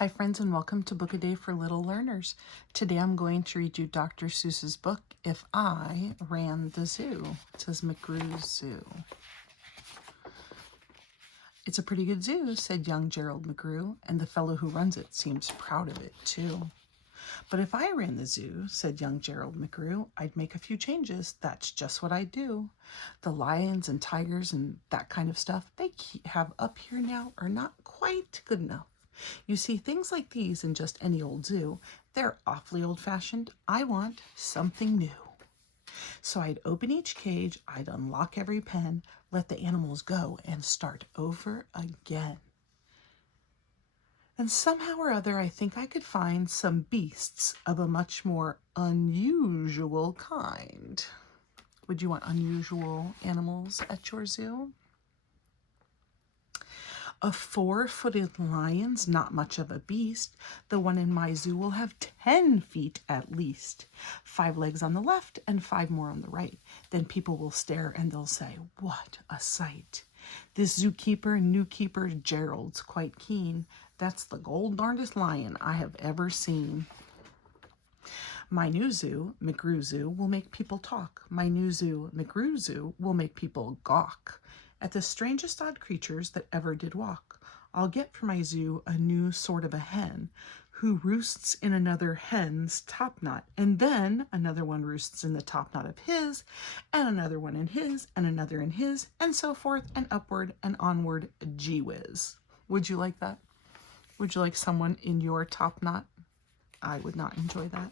Hi friends, and welcome to Book a Day for Little Learners. Today I'm going to read you Dr. Seuss's book, If I Ran the Zoo. It says McGrew's Zoo. It's a pretty good zoo, said young Gerald McGrew, and the fellow who runs it seems proud of it too. But if I ran the zoo, said young Gerald McGrew, I'd make a few changes. That's just what I'd do. The lions and tigers and that kind of stuff they have up here now are not quite good enough. You see, things like these in just any old zoo, they're awfully old-fashioned. I want something new. So I'd open each cage, I'd unlock every pen, let the animals go, and start over again. And somehow or other, I think I could find some beasts of a much more unusual kind. Would you want unusual animals at your zoo? A 4-footed lion's not much of a beast. The one in my zoo will have 10 feet at least. 5 legs on the left and 5 more on the right. Then people will stare and they'll say, what a sight. This zookeeper, new keeper, Gerald's quite keen. That's the gold darndest lion I have ever seen. My new zoo, McGrew Zoo, will make people talk. My new zoo, McGrew Zoo, will make people gawk at the strangest odd creatures that ever did walk. I'll get for my zoo a new sort of a hen who roosts in another hen's topknot, and then another one roosts in the topknot of his, and another one in his, and another in his, and so forth, and upward and onward, gee whiz. Would you like that? Would you like someone in your topknot? I would not enjoy that.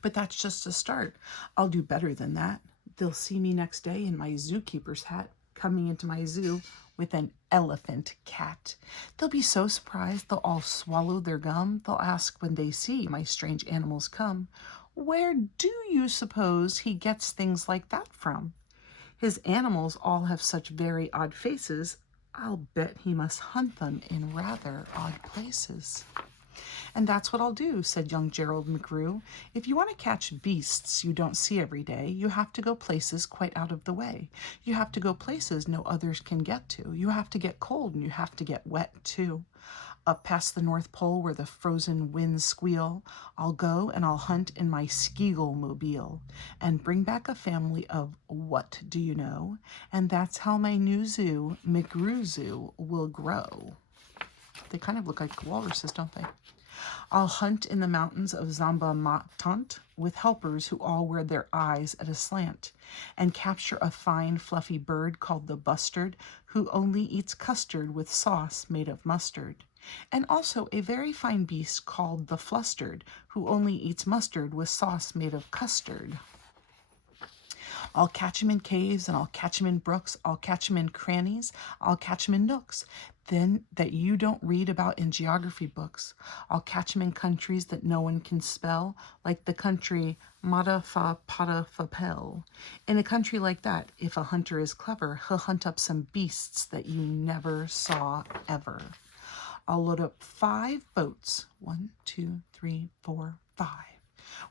But that's just a start. I'll do better than that. They'll see me next day in my zookeeper's hat, coming into my zoo with an elephant cat. They'll be so surprised they'll all swallow their gum. They'll ask when they see my strange animals come, where do you suppose he gets things like that from? His animals all have such very odd faces. I'll bet he must hunt them in rather odd places. And that's what I'll do, said young Gerald McGrew. If you want to catch beasts you don't see every day, you have to go places quite out of the way. You have to go places no others can get to. You have to get cold and you have to get wet too. Up past the North Pole where the frozen winds squeal, I'll go and I'll hunt in my Skeagol-mobile and bring back a family of what do you know? And that's how my new zoo, McGrew Zoo, will grow. They kind of look like walruses, don't they? I'll hunt in the mountains of Zamba-Matant with helpers who all wear their eyes at a slant, and capture a fine fluffy bird called the bustard who only eats custard with sauce made of mustard, and also a very fine beast called the flustered who only eats mustard with sauce made of custard. I'll catch him in caves and I'll catch him in brooks. I'll catch him in crannies. I'll catch him in nooks then that you don't read about in geography books. I'll catch him in countries that no one can spell, like the country Mada-fa-Pada-fa-Pel. In a country like that, if a hunter is clever, he'll hunt up some beasts that you never saw ever. I'll load up 5 boats, 1, 2, 3, 4, 5,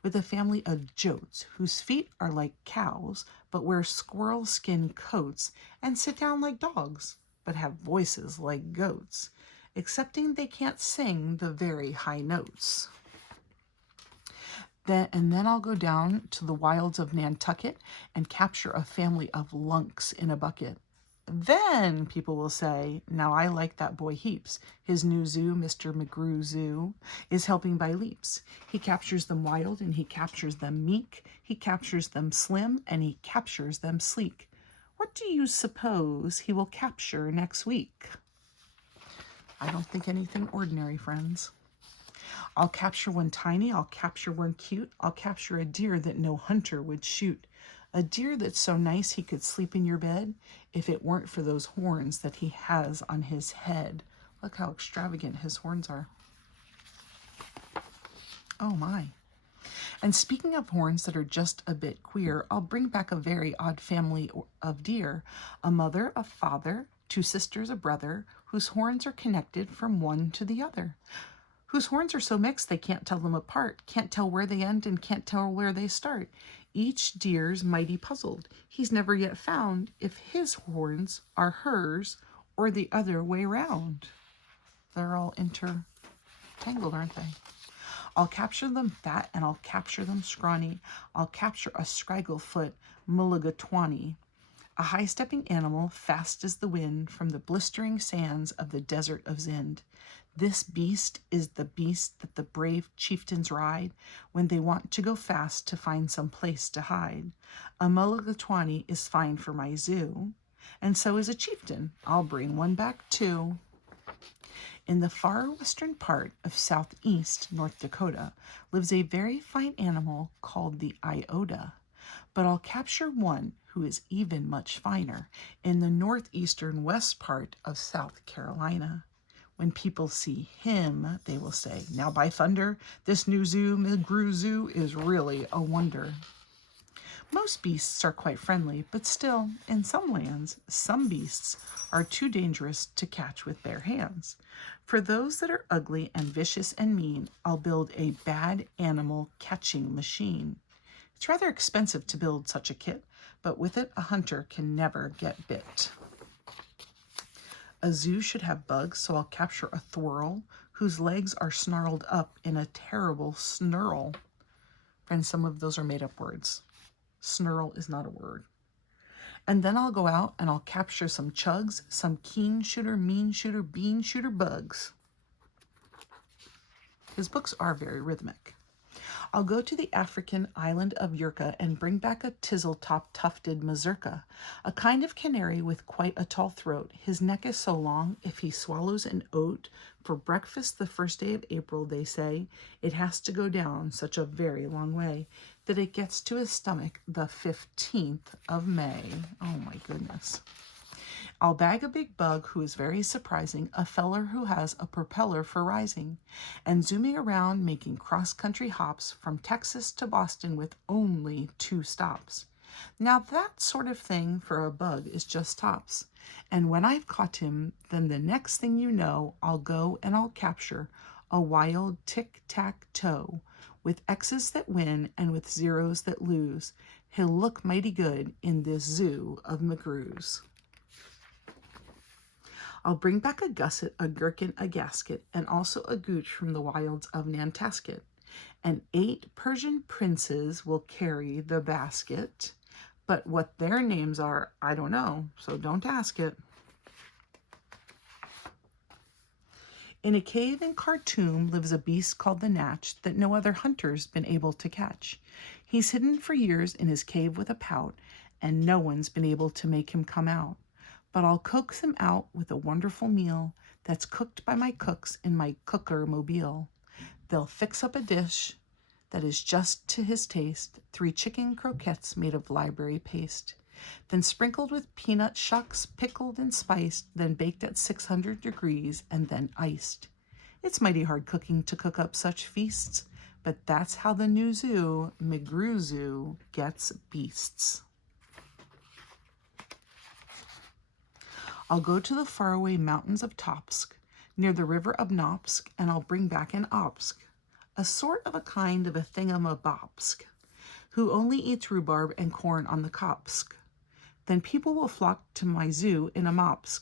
with a family of jotes whose feet are like cows but wear squirrel skin coats and sit down like dogs but have voices like goats, excepting they can't sing the very high notes. Then I'll go down to the wilds of Nantucket and capture a family of lunks in a bucket. Then people will say, now I like that boy heaps. His new zoo, Mr. McGrew Zoo, is helping by leaps. He captures them wild and he captures them meek. He captures them slim and he captures them sleek. What do you suppose he will capture next week? I don't think anything ordinary, friends. I'll capture one tiny, I'll capture one cute, I'll capture a deer that no hunter would shoot. A deer that's so nice he could sleep in your bed if it weren't for those horns that he has on his head. Look how extravagant his horns are. Oh my. And speaking of horns that are just a bit queer, I'll bring back a very odd family of deer. A mother, a father, 2 sisters, a brother, whose horns are connected from one to the other. Whose horns are so mixed they can't tell them apart, can't tell where they end and can't tell where they start. Each deer's mighty puzzled. He's never yet found if his horns are hers or the other way round. They're all tangled, aren't they? I'll capture them fat and I'll capture them scrawny. I'll capture a scragglefoot mulligatawny, a high-stepping animal, fast as the wind, from the blistering sands of the desert of Zend. This beast is the beast that the brave chieftains ride when they want to go fast to find some place to hide. A mulligatawny is fine for my zoo, and so is a chieftain. I'll bring one back too. In the far western part of southeast North Dakota lives a very fine animal called the iota, but I'll capture one who is even much finer in the northeastern west part of South Carolina. When people see him, they will say, "Now by thunder, this new zoo, McGrew Zoo, is really a wonder." Most beasts are quite friendly, but still, in some lands, some beasts are too dangerous to catch with bare hands. For those that are ugly and vicious and mean, I'll build a bad animal catching machine. It's rather expensive to build such a kit, but with it, a hunter can never get bit. A zoo should have bugs, so I'll capture a thwirl whose legs are snarled up in a terrible snurl. Friends, some of those are made-up words. Snurl is not a word. And then I'll go out and I'll capture some chugs, some keen shooter, mean shooter, bean shooter bugs. His books are very rhythmic. I'll go to the African island of Yurka and bring back a tizzle-top tufted mazurka, a kind of canary with quite a tall throat. His neck is so long, if he swallows an oat for breakfast the first day of April, they say, it has to go down such a very long way that it gets to his stomach the 15th of May. Oh my goodness. I'll bag a big bug who is very surprising, a feller who has a propeller for rising, and zooming around making cross-country hops from Texas to Boston with only 2 stops. Now that sort of thing for a bug is just tops. And when I've caught him, then the next thing you know, I'll go and I'll capture a wild tic-tac-toe with X's that win and with zeros that lose. He'll look mighty good in this zoo of McGrews. I'll bring back a gusset, a gherkin, a gasket, and also a gooch from the wilds of Nantasket. And 8 Persian princes will carry the basket, but what their names are, I don't know, so don't ask it. In a cave in Khartoum lives a beast called the Natch that no other hunter's been able to catch. He's hidden for years in his cave with a pout, and no one's been able to make him come out. But I'll coax him out with a wonderful meal that's cooked by my cooks in my cooker mobile. They'll fix up a dish that is just to his taste, 3 chicken croquettes made of library paste, then sprinkled with peanut shucks, pickled and spiced, then baked at 600 degrees and then iced. It's mighty hard cooking to cook up such feasts, but that's how the new zoo, McGrew Zoo, gets beasts. I'll go to the faraway mountains of Topsk, near the river of Nopsk, and I'll bring back an Opsk, a sort of a kind of a thingamabobsk, who only eats rhubarb and corn on the Kopsk. Then people will flock to my zoo in a Mopsk.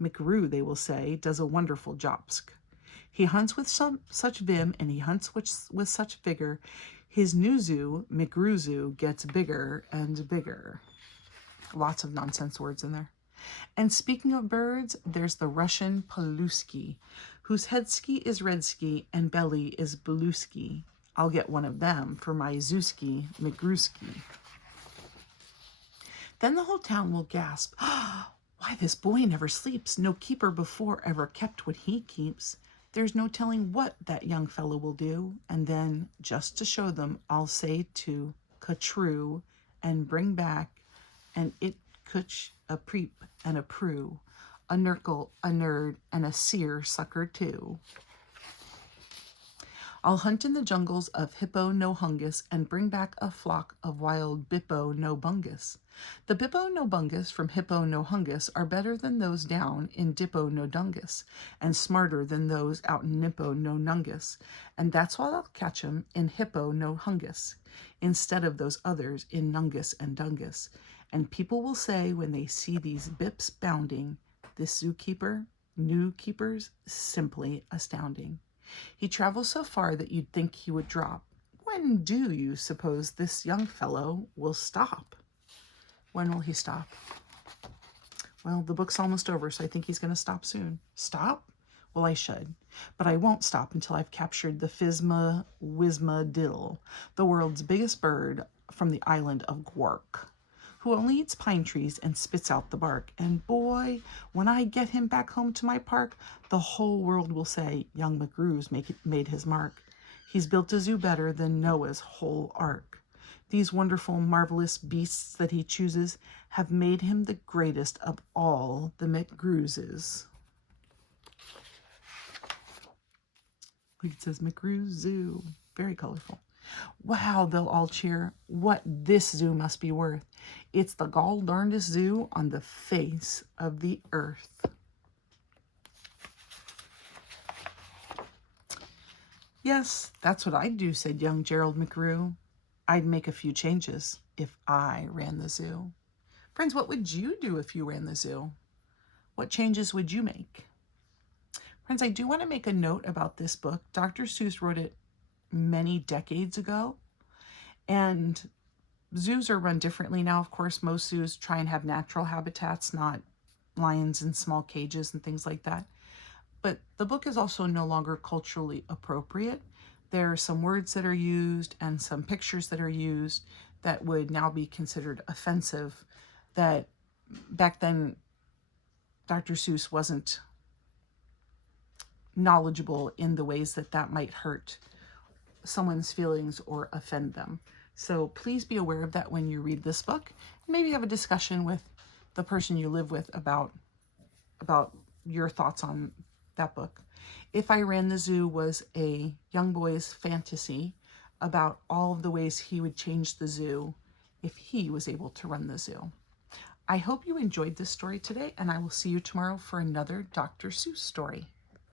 McGrew, they will say, does a wonderful jobsk. He hunts with such vim, and he hunts with such vigor. His new zoo, McGrew Zoo, gets bigger and bigger. Lots of nonsense words in there. And speaking of birds, there's the Russian Paluski, whose headski is redski and belly is blueski. I'll get one of them for my Zooski McGrewski. Then the whole town will gasp, "Why, this boy never sleeps. No keeper before ever kept what he keeps. There's no telling what that young fellow will do." And then, just to show them, I'll say to Katrue and bring back an it kutch, a preep and a prue, a nurgle, a nerd, and a seersucker too. I'll hunt in the jungles of Hippo no Hungus and bring back a flock of wild Bippo no Bungus. The Bippo no Bungus from Hippo no Hungus are better than those down in Dippo no Dungus, and smarter than those out in Nippo no Nungus, and that's why I'll catch 'em in Hippo no Hungus, instead of those others in Nungus and Dungus. And people will say when they see these bips bounding, this zookeeper, new keepers, simply astounding. He travels so far that you'd think he would drop. When do you suppose this young fellow will stop? When will he stop? Well, the book's almost over, so I think he's going to stop soon. Stop? Well, I should. But I won't stop until I've captured the Fisma Wisma Dill, the world's biggest bird from the island of Gwark, who only eats pine trees and spits out the bark. And boy, when I get him back home to my park, the whole world will say young McGrew's made his mark. He's built a zoo better than Noah's whole ark. These wonderful, marvelous beasts that he chooses have made him the greatest of all the McGrewses. Like it says McGrew Zoo. Very colorful. Wow, they'll all cheer. What this zoo must be worth. It's the gall darndest zoo on the face of the earth. Yes, that's what I'd do, said young Gerald McGrew. I'd make a few changes if I ran the zoo. Friends, what would you do if you ran the zoo? What changes would you make? Friends, I do want to make a note about this book. Dr. Seuss wrote it many decades ago, and zoos are run differently now. Of course, most zoos try and have natural habitats, not lions in small cages and things like that. But the book is also no longer culturally appropriate. There are some words that are used and some pictures that are used that would now be considered offensive, that back then Dr. Seuss wasn't knowledgeable in the ways that that might hurt someone's feelings or offend them. So please be aware of that when you read this book. Maybe have a discussion with the person you live with about your thoughts on that book. If I Ran the Zoo was a young boy's fantasy about all of the ways he would change the zoo if he was able to run the zoo. I hope you enjoyed this story today, and I will see you tomorrow for another Dr. Seuss story.